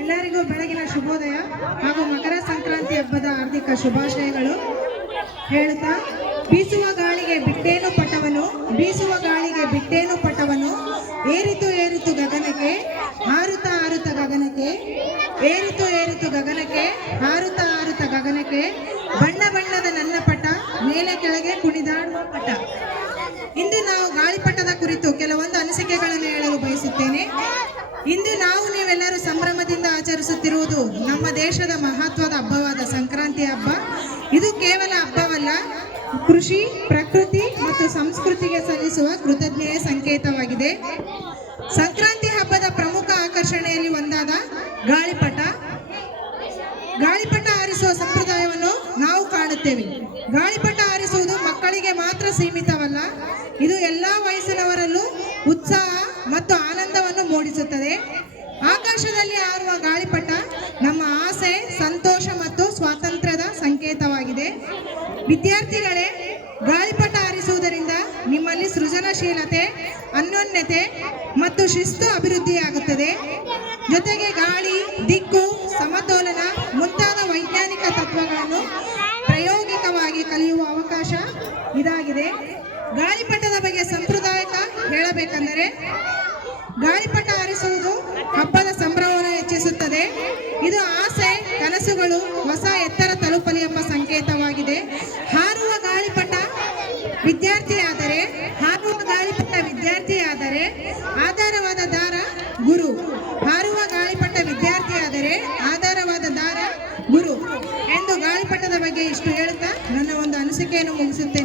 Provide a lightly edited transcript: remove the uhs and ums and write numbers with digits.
ಎಲ್ಲರಿಗೂ ಬೆಳಗಿನ ಶುಭೋದಯ ಹಾಗೂ ಮಕರ ಸಂಕ್ರಾಂತಿ ಹಬ್ಬದ ಹಾರ್ದಿಕ ಶುಭಾಶಯಗಳು ಹೇಳುತ್ತಾ, ಬೀಸುವ ಗಾಳಿಗೆ ಬಿಟ್ಟೇನು ಪಟವನು, ಬೀಸುವ ಗಾಳಿಗೆ ಬಿಟ್ಟೇನು ಪಟವನು, ಏರಿತು ಏರಿತು ಗಗನಕ್ಕೆ, ಹಾರುತ್ತ ಹಾರುತ್ತ ಗಗನಕ್ಕೆ, ಏರಿತು ಏರಿತು ಗಗನಕ್ಕೆ, ಹಾರುತ್ತ ಹಾರುತ್ತ ಗಗನಕ್ಕೆ, ಬಣ್ಣ ಬಣ್ಣದ ನನ್ನ ಪಟ, ಮೇಲೆ ಕೆಳಗೆ ಕುಣಿದಾಡುವ ಪಟ. ಇಂದು ನಾವು ಗಾಳಿಪಟದ ಕುರಿತು ಕೆಲವೊಂದು ಅನಿಸಿಕೆಗಳನ್ನು ಹೇಳಲು ಬಯಸುತ್ತೇನೆ. ಇಂದು ನೀವೆಲ್ಲರೂ ಸಂಭ್ರಮದಿಂದ ಆಚರಿಸುತ್ತಿರುವುದು ನಮ್ಮ ದೇಶದ ಮಹತ್ವದ ಹಬ್ಬವಾದ ಸಂಕ್ರಾಂತಿ ಹಬ್ಬ. ಇದು ಕೇವಲ ಹಬ್ಬವಲ್ಲ, ಕೃಷಿ, ಪ್ರಕೃತಿ ಮತ್ತು ಸಂಸ್ಕೃತಿಗೆ ಸಲ್ಲಿಸುವ ಕೃತಜ್ಞತೆಯ ಸಂಕೇತವಾಗಿದೆ. ಸಂಕ್ರಾಂತಿ ಹಬ್ಬದ ಪ್ರಮುಖ ಆಕರ್ಷಣೆಯಲ್ಲಿ ಒಂದಾದ ಗಾಳಿಪಟ ಹಾರಿಸುವ ಸಂಪ್ರದಾಯವನ್ನು ನಾವು ಕಾಣುತ್ತೇವೆ. ಗಾಳಿಪಟ ಹಾರಿಸುವುದು ಮಕ್ಕಳಿಗೆ ಮಾತ್ರ ಸೀಮಿತವಲ್ಲ, ಇದು ಎಲ್ಲ ವಯಸ್ಸಿನವರಲ್ಲೂ ಉತ್ಸಾಹ ಮತ್ತು ಆನಂದವನ್ನು ಮೂಡಿಸುತ್ತದೆ. ಆಕಾಶದಲ್ಲಿ ಹಾರುವ ಗಾಳಿಪಟ ನಮ್ಮ ಆಸೆ, ಸಂತೋಷ ಮತ್ತು ಸ್ವಾತಂತ್ರ್ಯದ ಸಂಕೇತವಾಗಿದೆ. ವಿದ್ಯಾರ್ಥಿಗಳೇ, ಗಾಳಿಪಟ ಹಾರಿಸುವುದರಿಂದ ನಿಮ್ಮಲ್ಲಿ ಸೃಜನಶೀಲತೆ, ಅನ್ಯೋನ್ಯತೆ ಮತ್ತು ಶಿಸ್ತು ಅಭಿವೃದ್ಧಿಯಾಗುತ್ತದೆ. ಜೊತೆಗೆ ಗಾಳಿ, ದಿಕ್ಕು, ಸಮತೋಲನ ಮುಂತಾದ ವೈಜ್ಞಾನಿಕ ತತ್ವಗಳನ್ನು ಪ್ರಾಯೋಗಿಕವಾಗಿ ಕಲಿಯುವ ಅವಕಾಶ ಇದಾಗಿದೆ. ಗಾಳಿಪಟದ ಬಗ್ಗೆ ಸಂಪ್ರದಾಯಿಕ ಹೇಳಬೇಕೆಂದರೆ, ಗಾಳಿಪಟ ಹಾರಿಸುವುದು ಹಬ್ಬದ ಸಂಭ್ರಮವನ್ನು ಹೆಚ್ಚಿಸುತ್ತದೆ. ಇದು ಆಸೆ, ಕನಸುಗಳು ಹೊಸ ಎತ್ತರ ತಲುಪಲಿ ಎಂಬ ಸಂಕೇತವಾಗಿದೆ. ಹಾರುವ ಗಾಳಿಪಟ ವಿದ್ಯಾರ್ಥಿಯಾದರೆ ಆಧಾರವಾದ ದಾರ ಗುರು. ಹಾರುವ ಗಾಳಿಪಟ ವಿದ್ಯಾರ್ಥಿಯಾದರೆ ಆಧಾರವಾದ ದಾರ ಗುರು ಎಂದು ಗಾಳಿಪಟದ ಬಗ್ಗೆ ಇಷ್ಟು ಹೇಳುತ್ತಾ ನನ್ನ ಒಂದು ಅನಿಸಿಕೆಯನ್ನು ಮುಗಿಸುತ್ತೇನೆ.